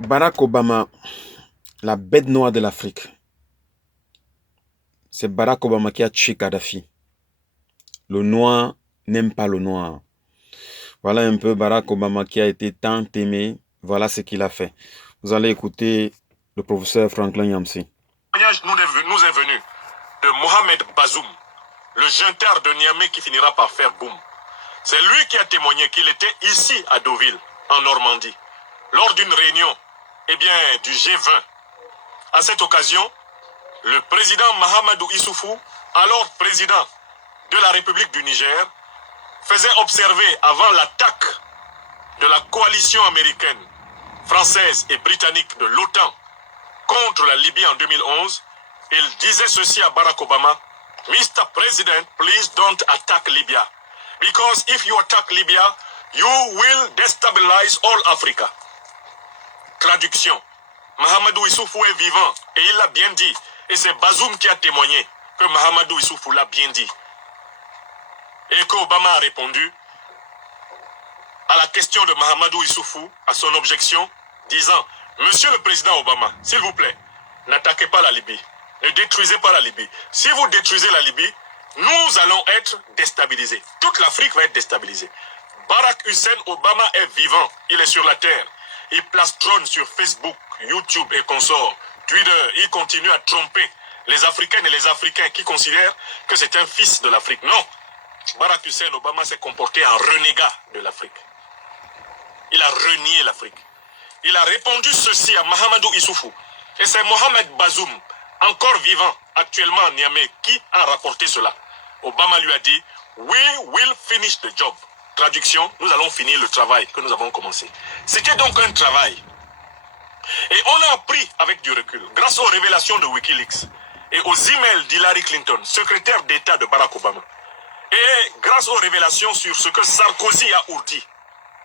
Barack Obama, la bête noire de l'Afrique. C'est Barack Obama qui a tué Kadhafi. Le noir n'aime pas le noir. Voilà un peu Barack Obama qui a été tant aimé. Voilà ce qu'il a fait. Vous allez écouter le professeur Franklin Yamsi. Le témoignage nous est venu de Mohamed Bazoum, le junteur de Niamey qui finira par faire boum. C'est lui qui a témoigné qu'il était ici à Deauville, en Normandie, lors d'une réunion du G20. À cette occasion, le président Mahamadou Issoufou, alors président de la République du Niger, faisait observer avant l'attaque de la coalition américaine, française et britannique de l'OTAN contre la Libye en 2011, il disait ceci à Barack Obama: Mr. President, please don't attack Libya. Because if you attack Libya, you will destabilize all Africa. Traduction. Mahamadou Issoufou est vivant et il l'a bien dit. Et c'est Bazoum qui a témoigné que Mahamadou Issoufou l'a bien dit. Et qu'Obama a répondu à la question de Mahamadou Issoufou, à son objection, disant: Monsieur le Président Obama, s'il vous plaît, n'attaquez pas la Libye. Ne détruisez pas la Libye. Si vous détruisez la Libye, nous allons être déstabilisés. Toute l'Afrique va être déstabilisée. Barack Hussein Obama est vivant. Il est sur la terre. Il place trône sur Facebook, YouTube et consorts. Twitter, il continue à tromper les Africaines et les Africains qui considèrent que c'est un fils de l'Afrique. Non. Barack Hussein Obama s'est comporté en renégat de l'Afrique. Il a renié l'Afrique. Il a répondu ceci à Mahamadou Issoufou. Et c'est Mohamed Bazoum, encore vivant actuellement à Niamey, qui a rapporté cela. Obama lui a dit: We will finish the job. Traduction: nous allons finir le travail que nous avons commencé. C'était donc un travail. Et on a appris avec du recul, grâce aux révélations de Wikileaks et aux emails d'Hillary Clinton, secrétaire d'État de Barack Obama, et grâce aux révélations sur ce que Sarkozy a ourdi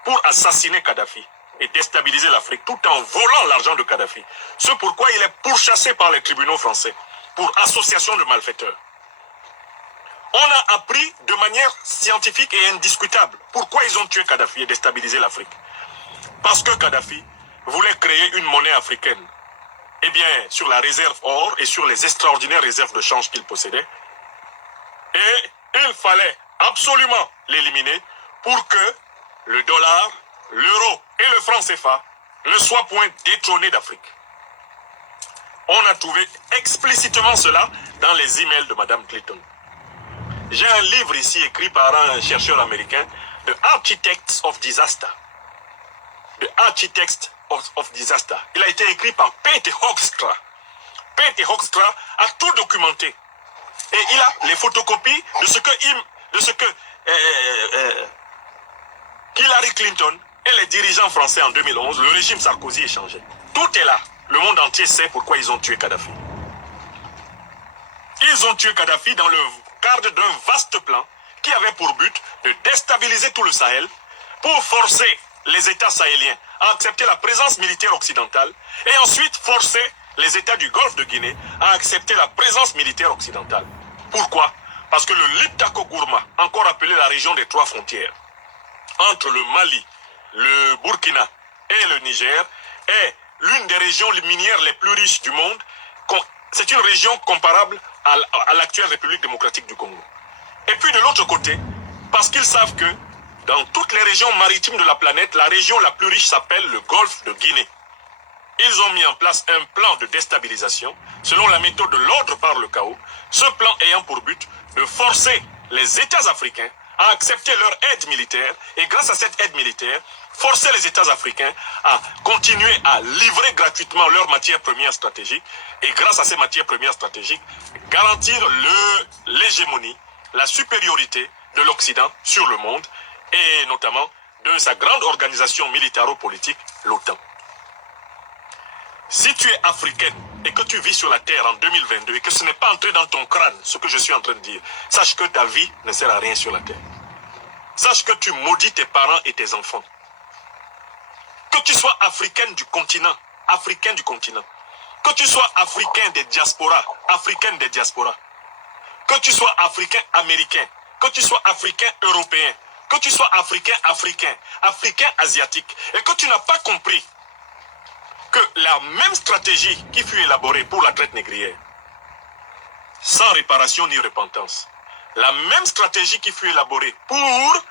pour assassiner Kadhafi et déstabiliser l'Afrique tout en volant l'argent de Kadhafi. C'est pourquoi il est pourchassé par les tribunaux français pour association de malfaiteurs. On a appris de manière scientifique et indiscutable pourquoi ils ont tué Kadhafi et déstabilisé l'Afrique. Parce que Kadhafi voulait créer une monnaie africaine. Eh bien, sur la réserve or et sur les extraordinaires réserves de change qu'il possédait. Et il fallait absolument l'éliminer pour que le dollar, l'euro et le franc CFA ne soient point détrônés d'Afrique. On a trouvé explicitement cela dans les emails de Mme Clinton. J'ai un livre ici écrit par un chercheur américain, The Architects of Disaster. The Architects of Disaster. Il a été écrit par Pete Hoekstra. Pete Hoekstra a tout documenté. Et il a les photocopies de ce que Hillary Clinton et les dirigeants français en 2011, le régime Sarkozy échangeait. Tout est là. Le monde entier sait pourquoi ils ont tué Kadhafi. Ils ont tué Kadhafi dans le cadre d'un vaste plan qui avait pour but de déstabiliser tout le Sahel pour forcer les États sahéliens à accepter la présence militaire occidentale et ensuite forcer les États du Golfe de Guinée à accepter la présence militaire occidentale. Pourquoi? Parce que le Liptako Gourma, encore appelé la région des trois frontières, entre le Mali, le Burkina et le Niger, est l'une des régions minières les plus riches du monde. C'est une région comparable à l'actuelle République démocratique du Congo. Et puis de l'autre côté, parce qu'ils savent que dans toutes les régions maritimes de la planète, la région la plus riche s'appelle le Golfe de Guinée. Ils ont mis en place un plan de déstabilisation selon la méthode de l'ordre par le chaos, ce plan ayant pour but de forcer les États africains à accepter leur aide militaire et grâce à cette aide militaire, forcer les États africains à continuer à livrer gratuitement leurs matières premières stratégiques et grâce à ces matières premières stratégiques, garantir l'hégémonie, la supériorité de l'Occident sur le monde et notamment de sa grande organisation militaro-politique, l'OTAN. Si tu es africaine et que tu vis sur la terre en 2022 et que ce n'est pas entré dans ton crâne ce que je suis en train de dire, sache que ta vie ne sert à rien sur la terre. Sache que tu maudis tes parents et tes enfants. Que tu sois africaine du continent, que tu sois africain des diasporas, africaine des diasporas, que tu sois africain américain, que tu sois africain européen, que tu sois africain asiatique, et que tu n'as pas compris la même stratégie qui fut élaborée pour la traite négrière. Sans réparation ni repentance. La même stratégie qui fut élaborée pour,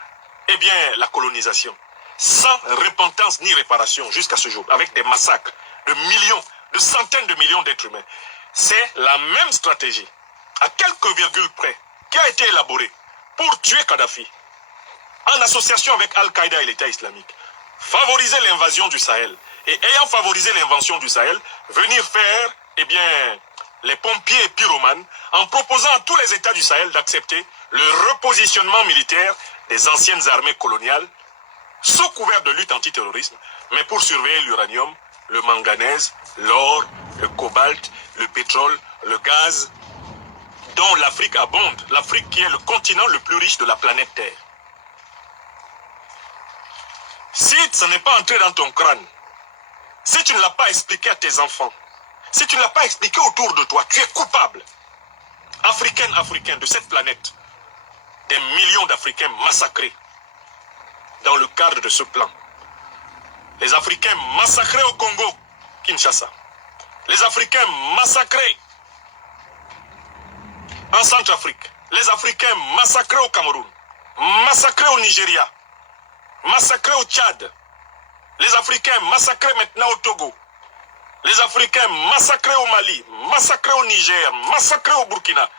eh bien, la colonisation. Sans repentance ni réparation jusqu'à ce jour, avec des massacres de millions, de centaines de millions d'êtres humains. C'est la même stratégie, à quelques virgules près, qui a été élaborée pour tuer Kadhafi, en association avec Al-Qaïda et l'État islamique. Favoriser l'invasion du Sahel. Et ayant favorisé l'invention du Sahel, venir faire, eh bien, les pompiers et pyromanes, en proposant à tous les États du Sahel d'accepter le repositionnement militaire des anciennes armées coloniales, sous couvert de lutte antiterrorisme, mais pour surveiller l'uranium, le manganèse, l'or, le cobalt, le pétrole, le gaz, dont l'Afrique abonde. L'Afrique qui est le continent le plus riche de la planète Terre. Si ça n'est pas entré dans ton crâne, si tu ne l'as pas expliqué à tes enfants, si tu ne l'as pas expliqué autour de toi, tu es coupable. Africain de cette planète, des millions d'Africains massacrés dans le cadre de ce plan. Les Africains massacrés au Congo, Kinshasa. Les Africains massacrés en Centrafrique. Les Africains massacrés au Cameroun. Massacrés au Nigeria. Massacrés au Tchad. Les Africains massacrés maintenant au Togo. Les Africains massacrés au Mali. Massacrés au Niger. Massacrés au Burkina.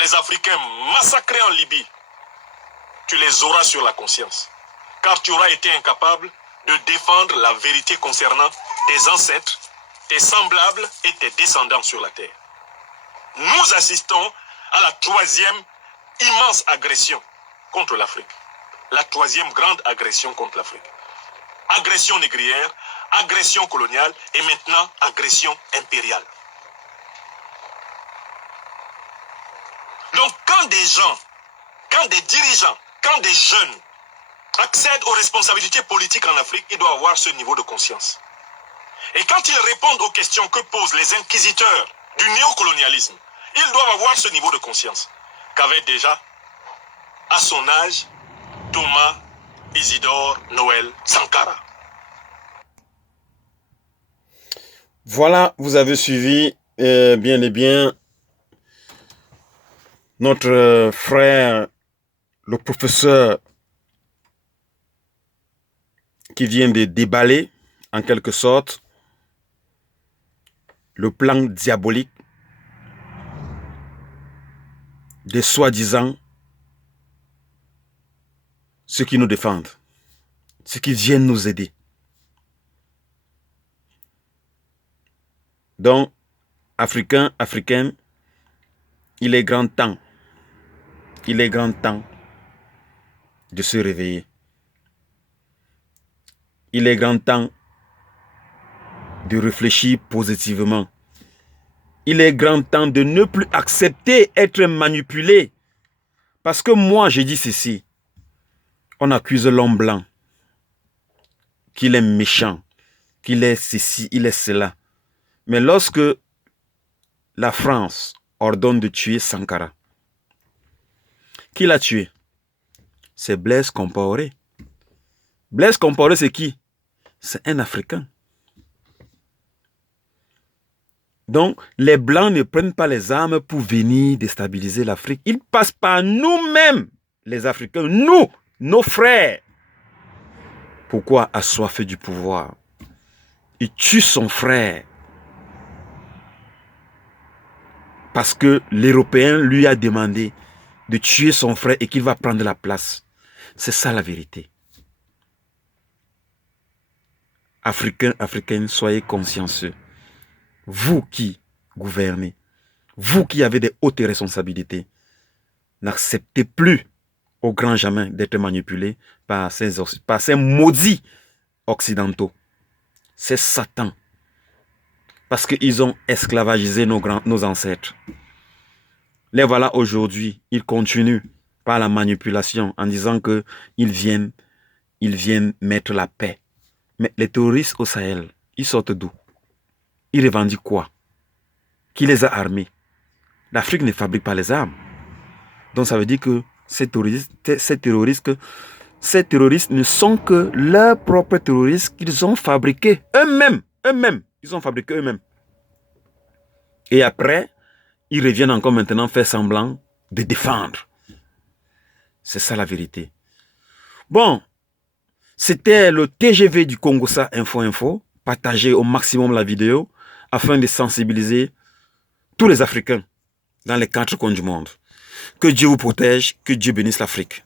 Les Africains massacrés en Libye. Tu les auras sur la conscience. Car tu auras été incapable de défendre la vérité concernant tes ancêtres, tes semblables et tes descendants sur la terre. Nous assistons à la troisième immense agression contre l'Afrique. La troisième grande agression contre l'Afrique. Agression négrière, agression coloniale et maintenant agression impériale. Donc quand des gens, quand des dirigeants, quand des jeunes accèdent aux responsabilités politiques en Afrique, ils doivent avoir ce niveau de conscience. Et quand ils répondent aux questions que posent les inquisiteurs du néocolonialisme, ils doivent avoir ce niveau de conscience qu'avait déjà, à son âge, Thomas Isidore Noël Sankara. Voilà, vous avez suivi bien et bien notre frère, le professeur, qui vient de déballer, en quelque sorte, le plan diabolique des soi-disant ceux qui nous défendent, ceux qui viennent nous aider. Donc, Africains, Africaines, il est grand temps de se réveiller. Il est grand temps de réfléchir positivement. Il est grand temps de ne plus accepter être manipulé. Parce que moi, j'ai dit ceci. On accuse l'homme blanc qu'il est méchant, qu'il est ceci, il est cela. Mais lorsque la France ordonne de tuer Sankara, qui l'a tué? C'est Blaise Compaoré. Blaise Compaoré, c'est qui? C'est un Africain. Donc, les Blancs ne prennent pas les armes pour venir déstabiliser l'Afrique. Ils passent par nous-mêmes, les Africains, nous, nos frères. Pourquoi assoiffé du pouvoir? Il tue son frère. Parce que l'Européen lui a demandé de tuer son frère et qu'il va prendre la place. C'est ça la vérité. Africains, Africaines, soyez consciencieux. Vous qui gouvernez, vous qui avez des hautes responsabilités, n'acceptez plus au grand jamais d'être manipulé par ces maudits occidentaux. C'est Satan. Parce qu'ils ont esclavagisé nos ancêtres. Les voilà aujourd'hui, ils continuent par la manipulation en disant qu'ils viennent mettre la paix. Mais les terroristes au Sahel, ils sortent d'où? Ils revendiquent quoi? Qui les a armés? L'Afrique ne fabrique pas les armes. Donc ça veut dire que ces terroristes ne sont que leurs propres terroristes qu'ils ont fabriqués eux-mêmes. Ils ont fabriqué eux-mêmes. Et après, ils reviennent encore maintenant faire semblant de défendre. C'est ça la vérité. Bon, c'était le TGV du Congossa Info. Partagez au maximum la vidéo afin de sensibiliser tous les Africains dans les 4 coins du monde. Que Dieu vous protège, que Dieu bénisse l'Afrique.